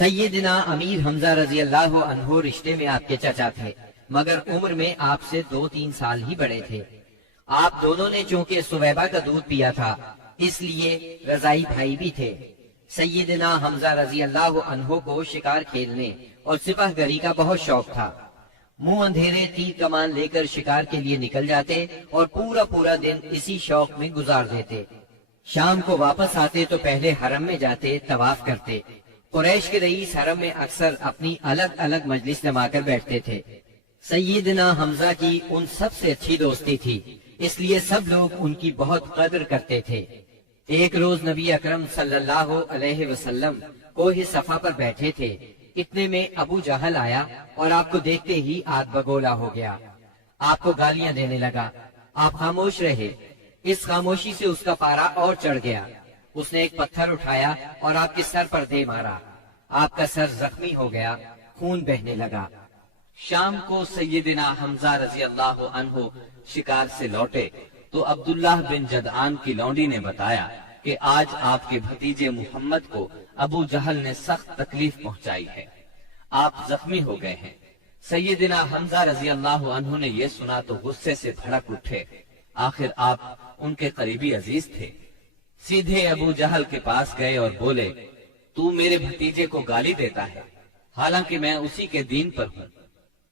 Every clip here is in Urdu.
سیدنا امیر حمزہ رضی اللہ عنہ رشتے میں آپ کے چچا تھے، مگر عمر میں آپ سے 2-3 سال ہی بڑے تھے۔ آپ دونوں نے چونکہ سویبہ کا دودھ پیا تھا، اس لیے رضائی بھائی بھی تھے۔ سیدنا حمزہ رضی اللہ عنہ کو شکار کھیلنے اور سپہ گری کا بہت شوق تھا۔ منہ اندھیرے تیر کمان لے کر شکار کے لیے نکل جاتے اور پورا دن اسی شوق میں گزار دیتے۔ شام کو واپس آتے تو پہلے حرم میں جاتے، طواف کرتے۔ قریش کے رئیس حرم میں اکثر اپنی الگ الگ مجلس جما کر بیٹھتے تھے۔ سیدنا حمزہ کی ان سب سے اچھی دوستی تھی، اس لیے سب لوگ ان کی بہت قدر کرتے تھے۔ ایک روز نبی اکرم صلی اللہ علیہ وسلم کوہ صفا پر بیٹھے تھے، اتنے میں ابو جہل آیا اور آپ کو دیکھتے ہی آگ بگولا ہو گیا۔ آپ کو گالیاں دینے لگا، آپ خاموش رہے۔ اس خاموشی سے اس کا پارا اور چڑھ گیا۔ اس نے ایک پتھر اٹھایا اور آپ کے سر پر دے مارا۔ آپ کا سر زخمی ہو گیا، خون بہنے لگا۔ شام کو سیدنا حمزہ رضی اللہ عنہ شکار سے لوٹے تو عبداللہ بن جدعان کی لونڈی نے بتایا کہ آج آپ کے بھتیجے محمد کو ابو جہل نے سخت تکلیف پہنچائی ہے، آپ زخمی ہو گئے ہیں۔ سیدنا حمزہ رضی اللہ عنہ نے یہ سنا تو غصے سے بھڑک اٹھے، آخر آپ ان کے قریبی عزیز تھے۔ سیدھے ابو جہل کے پاس گئے اور بولے، تو میرے بھتیجے کو گالی دیتا ہے، حالانکہ میں اسی کے دین پر ہوں۔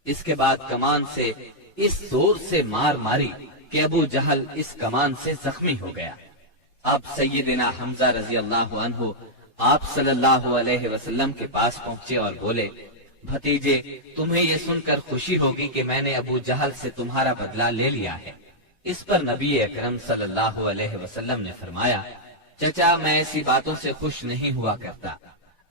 اس کے بعد کمان سے اس زور سے مار ماری کہ ابو جہل اس کمان سے زخمی ہو گیا۔ اب سیدنا حمزہ رضی اللہ عنہ آپ صلی اللہ علیہ وسلم کے پاس پہنچے اور بولے، بھتیجے تمہیں یہ سن کر خوشی ہوگی کہ میں نے ابو جہل سے تمہارا بدلہ لے لیا ہے۔ اس پر نبی اکرم صلی اللہ علیہ وسلم نے فرمایا، چچا میں ایسی باتوں سے خوش نہیں ہوا کرتا،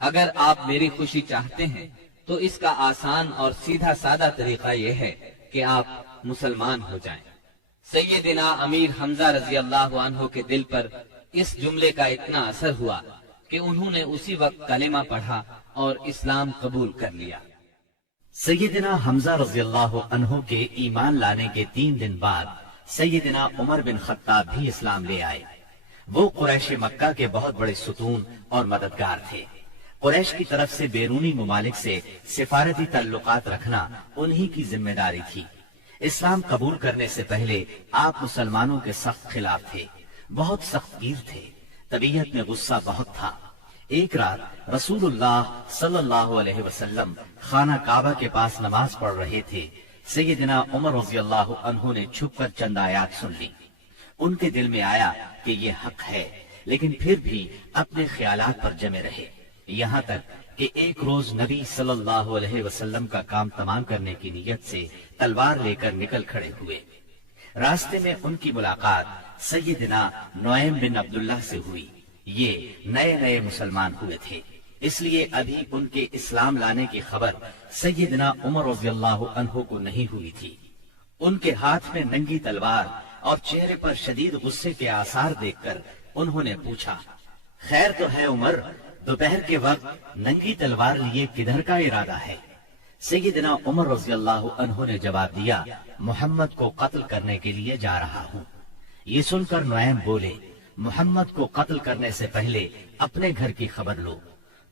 اگر آپ میری خوشی چاہتے ہیں تو اس کا آسان اور سیدھا سادہ طریقہ یہ ہے کہ آپ مسلمان ہو جائیں۔ سیدنا امیر حمزہ رضی اللہ عنہ کے دل پر اس جملے کا اتنا اثر ہوا کہ انہوں نے اسی وقت کلمہ پڑھا اور اسلام قبول کر لیا۔ سیدنا حمزہ رضی اللہ عنہ کے ایمان لانے کے 3 دن بعد سیدنا عمر بن خطاب بھی اسلام لے آئے۔ وہ قریش مکہ کے بہت بڑے ستون اور مددگار تھے۔ قریش کی طرف سے بیرونی ممالک سے سفارتی تعلقات رکھنا انہی کی ذمہ داری تھی۔ اسلام قبول کرنے سے پہلے آپ مسلمانوں کے سخت خلاف تھے، بہت سخت گیر تھے، طبیعت میں غصہ بہت تھا۔ ایک رات رسول اللہ صلی اللہ علیہ وسلم خانہ کعبہ کے پاس نماز پڑھ رہے تھے۔ سیدنا عمر رضی اللہ عنہ نے چھپ کر چند آیات سن لی۔ ان کے دل میں آیا کہ یہ حق ہے، لیکن پھر بھی اپنے خیالات پر جمے رہے، یہاں تک کہ ایک روز نبی صلی اللہ علیہ وسلم کا کام تمام کرنے کی نیت سے تلوار لے کر نکل کھڑے ہوئے۔ راستے میں ان کی ملاقات سیدنا نعیم بن عبداللہ سے ہوئی۔ یہ نئے مسلمان ہوئے تھے، اس لیے ابھی ان کے اسلام لانے کی خبر سیدنا عمر رضی اللہ عنہ کو نہیں ہوئی تھی۔ ان کے ہاتھ میں ننگی تلوار اور چہرے پر شدید غصے کے آثار دیکھ کر انہوں نے پوچھا، خیر تو ہے عمر، دوپہر کے وقت ننگی تلوار لیے کدھر کا ارادہ ہے؟ سیدنا عمر رضی اللہ عنہ نے جواب دیا، محمد کو قتل کرنے کے لیے جا رہا ہوں۔ یہ سن کر نعیم بولے، محمد کو قتل کرنے سے پہلے اپنے گھر کی خبر لو۔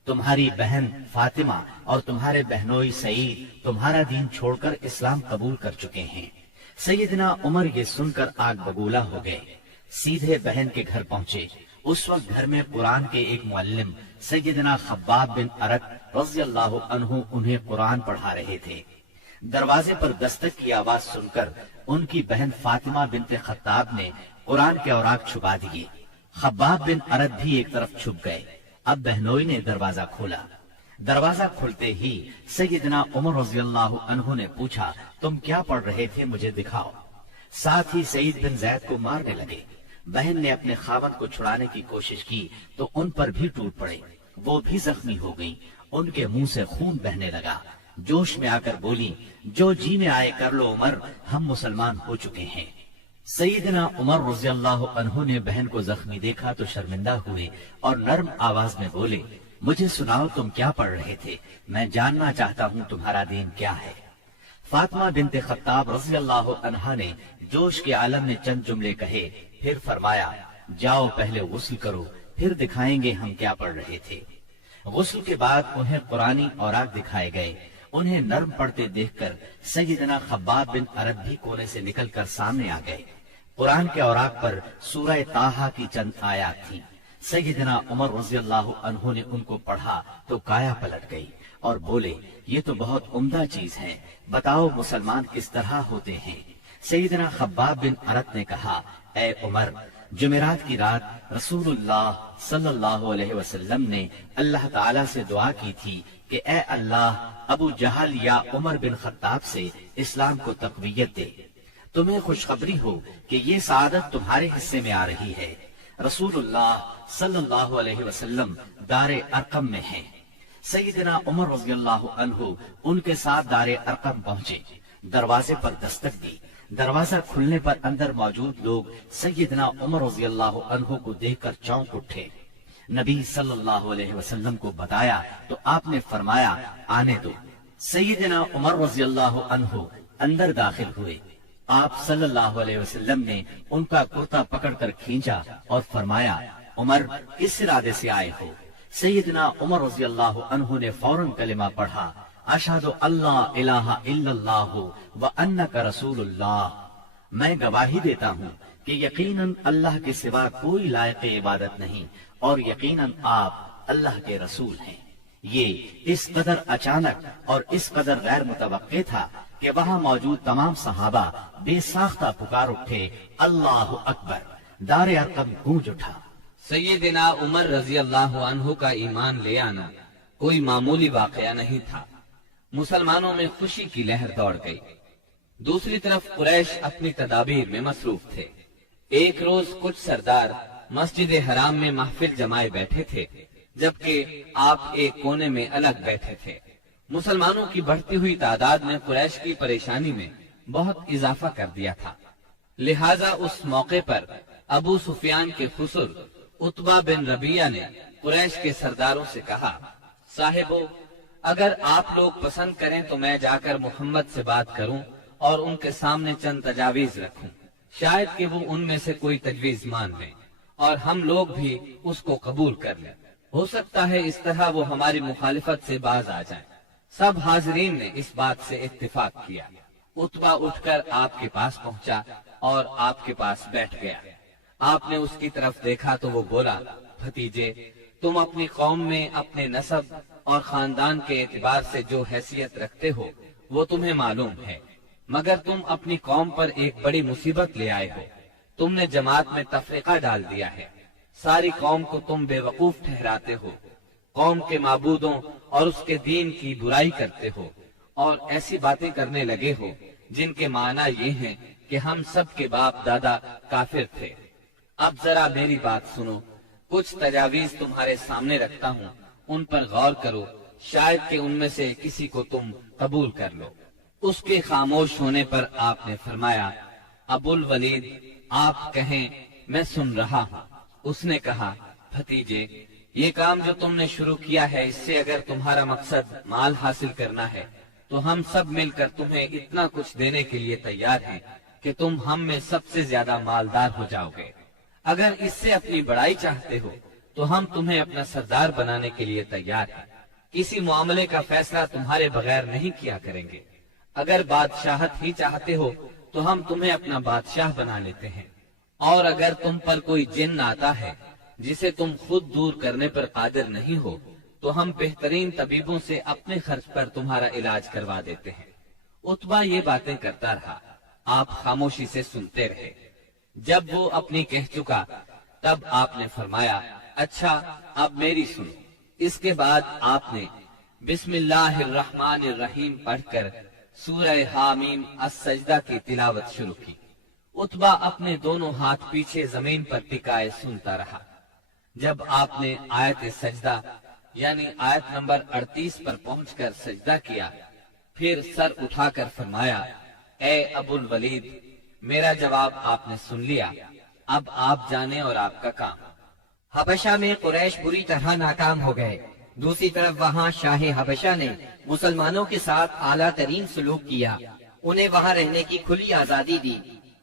تمہاری بہن فاطمہ اور تمہارے بہنوئی سعید تمہارا دین چھوڑ کر اسلام قبول کر چکے ہیں۔ سیدنا عمر یہ سن کر آگ بگولا ہو گئے، سیدھے بہن کے گھر پہنچے۔ اس وقت گھر میں قرآن کے ایک معلم سیدنا خباب بن ارت رضی اللہ عنہ انہیں قرآن پڑھا رہے تھے۔ دروازے پر دستک کی آواز سن کر ان کی بہن فاطمہ بنت خطاب نے قرآن کے اوراق چھپا دیے۔ خباب بن ارت بھی ایک طرف چھپ گئے۔ اب بہنوئی نے دروازہ کھولا۔ دروازہ کھلتے ہی سیدنا عمر رضی اللہ عنہ نے پوچھا، تم کیا پڑھ رہے تھے، مجھے دکھاؤ۔ ساتھ ہی سعید بن زید کو مارنے لگے۔ بہن نے اپنے خاوند کو چھڑانے کی کوشش کی تو ان پر بھی ٹوٹ پڑے، وہ بھی زخمی ہو گئی، ان کے منہ سے خون بہنے لگا۔ جوش میں آ کر بولی، جو جی میں آئے کر لو عمر، ہم مسلمان ہو چکے ہیں۔ سیدنا عمر رضی اللہ عنہ نے بہن کو زخمی دیکھا تو شرمندہ ہوئے اور نرم آواز میں بولے، مجھے سناؤ تم کیا پڑھ رہے تھے، میں جاننا چاہتا ہوں تمہارا دین کیا ہے۔ فاطمہ بنت خطاب رضی اللہ عنہا نے جوش کے عالم میں چند جملے کہے، پھر فرمایا، جاؤ پہلے غسل کرو، پھر دکھائیں گے ہم کیا پڑھ رہے تھے۔ غسل کے بعد انہیں قرآنی اوراق دکھائے گئے. انہیں نرم پڑھتے دیکھ کر سیدنا خباب بن ارد بھی کونے سے نکل کر سامنے آ گئے. قرآن کے اوراق پر سورہ طٰہٰ کی چند آیات تھیں. سیدنا عمر رضی اللہ عنہ نے ان کو پڑھا تو کایا پلٹ گئی اور بولے یہ تو بہت عمدہ چیز ہے، بتاؤ مسلمان کس طرح ہوتے ہیں. سیدنا خباب بن ارد نے کہا اے عمر، جمعرات کی رات رسول اللہ صلی اللہ علیہ وسلم نے اللہ تعالیٰ سے دعا کی تھی کہ اے اللہ ابو جہل یا عمر بن خطاب سے اسلام کو تقویت دے. تمہیں خوشخبری ہو کہ یہ سعادت تمہارے حصے میں آ رہی ہے. رسول اللہ صلی اللہ علیہ وسلم دار ارقم میں ہیں. سیدنا عمر رضی اللہ عنہ ان کے ساتھ دار ارقم پہنچے. دروازے پر دستک دی. دروازہ کھلنے پر اندر موجود لوگ سیدنا عمر رضی اللہ عنہ کو دیکھ کر چونک اٹھے. نبی صلی اللہ علیہ وسلم کو بتایا تو آپ نے فرمایا آنے دو. سیدنا عمر رضی اللہ عنہ اندر داخل ہوئے. آپ صلی اللہ علیہ وسلم نے ان کا کرتا پکڑ کر کھینچا اور فرمایا عمر کس ارادے سے آئے ہو؟ سیدنا عمر رضی اللہ عنہ نے فوراً کلمہ پڑھا اشہد اللہ الہ الا اللہ وانک رسول اللہ. میں گواہی دیتا ہوں کہ یقیناً اللہ کے سوا کوئی لائق عبادت نہیں اور یقیناً آپ اللہ کے رسول ہیں. یہ اس قدر اچانک اور اس قدر غیر متوقع تھا کہ وہاں موجود تمام صحابہ بے ساختہ پکار اٹھے اللہ اکبر. دار ارقم گونج اٹھا. سیدنا عمر رضی اللہ عنہ کا ایمان لے آنا کوئی معمولی واقعہ نہیں تھا. مسلمانوں میں خوشی کی لہر دوڑ گئی. دوسری طرف قریش اپنی تدابیر میں مصروف تھے. ایک روز کچھ سردار مسجد حرام میں محفل جمائے بیٹھے تھے جبکہ آپ ایک کونے میں الگ بیٹھے تھے. مسلمانوں کی بڑھتی ہوئی تعداد نے قریش کی پریشانی میں بہت اضافہ کر دیا تھا. لہذا اس موقع پر ابو سفیان کے خسر عتبہ بن ربیعہ نے قریش کے سرداروں سے کہا صاحبو اگر آپ لوگ پسند کریں تو میں جا کر محمد سے بات کروں اور ان کے سامنے چند تجاویز رکھوں. شاید کہ وہ ان میں سے کوئی تجویز مان لیں اور ہم لوگ بھی اس کو قبول کر لیں. ہو سکتا ہے اس طرح وہ ہماری مخالفت سے باز آ جائیں. سب حاضرین نے اس بات سے اتفاق کیا. عتبہ اٹھ کر آپ کے پاس پہنچا اور آپ کے پاس بیٹھ گیا. آپ نے اس کی طرف دیکھا تو وہ بولا بھتیجے تم اپنی قوم میں اپنے نسب اور خاندان کے اعتبار سے جو حیثیت رکھتے ہو وہ تمہیں معلوم ہے، مگر تم اپنی قوم پر ایک بڑی مصیبت لے آئے ہو. تم نے جماعت میں تفرقہ ڈال دیا ہے. ساری قوم کو تم بے وقوف ٹھہراتے ہو، قوم کے معبودوں اور اس کے دین کی برائی کرتے ہو اور ایسی باتیں کرنے لگے ہو جن کے معنی یہ ہیں کہ ہم سب کے باپ دادا کافر تھے. اب ذرا میری بات سنو. کچھ تجاویز تمہارے سامنے رکھتا ہوں، ان پر غور کرو، شاید کہ ان میں سے کسی کو تم قبول کر لو. اس کے خاموش ہونے پر آپ نے فرمایا ابو الولید آپ کہیں میں سن رہا ہوں. اس نے کہا بھتیجے یہ کام جو تم نے شروع کیا ہے اس سے اگر تمہارا مقصد مال حاصل کرنا ہے تو ہم سب مل کر تمہیں اتنا کچھ دینے کے لیے تیار ہیں کہ تم ہم میں سب سے زیادہ مالدار ہو جاؤ گے. اگر اس سے اپنی بڑائی چاہتے ہو تو ہم تمہیں اپنا سردار بنانے کے لیے تیار ہیں. کسی معاملے کا فیصلہ تمہارے بغیر نہیں کیا کریں گے. اگر بادشاہت ہی چاہتے ہو تو ہم تمہیں اپنا بادشاہ بنا لیتے ہیں، اور اگر تم پر کوئی جن آتا ہے جسے تم خود دور کرنے پر قادر نہیں ہو تو ہم بہترین طبیبوں سے اپنے خرچ پر تمہارا علاج کروا دیتے ہیں. عتبہ یہ باتیں کرتا رہا. آپ خاموشی سے سنتے رہے. جب وہ اپنی کہہ چکا تب آپ نے فرمایا اچھا اب میری سنو. اس کے بعد آپ نے بسم اللہ الرحمن الرحیم پڑھ کر سورہ حامیم السجدہ کی تلاوت شروع کی. عتبہ اپنے دونوں ہاتھ پیچھے زمین پر ٹکائے سنتا رہا. جب آپ نے آیت سجدہ یعنی آیت نمبر 38 پر پہنچ کر سجدہ کیا پھر سر اٹھا کر فرمایا اے ابو الولید میرا جواب آپ نے سن لیا، اب آپ جانے اور آپ کا کام. حبشہ میں قریش بری طرح ناکام ہو گئے. دوسری طرف وہاں شاہ حبشہ نے مسلمانوں کے ساتھ اعلیٰ ترین سلوک کیا. انہیں وہاں رہنے کی کھلی آزادی دی.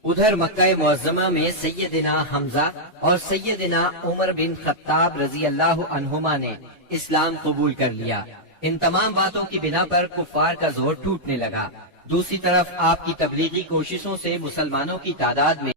ادھر مکہ معظمہ میں سیدنا حمزہ اور سیدنا عمر بن خطاب رضی اللہ عنہما نے اسلام قبول کر لیا۔ ان تمام باتوں کی بنا پر کفار کا زور ٹوٹنے لگا۔ دوسری طرف آپ کی تبلیغی کوششوں سے مسلمانوں کی تعداد میں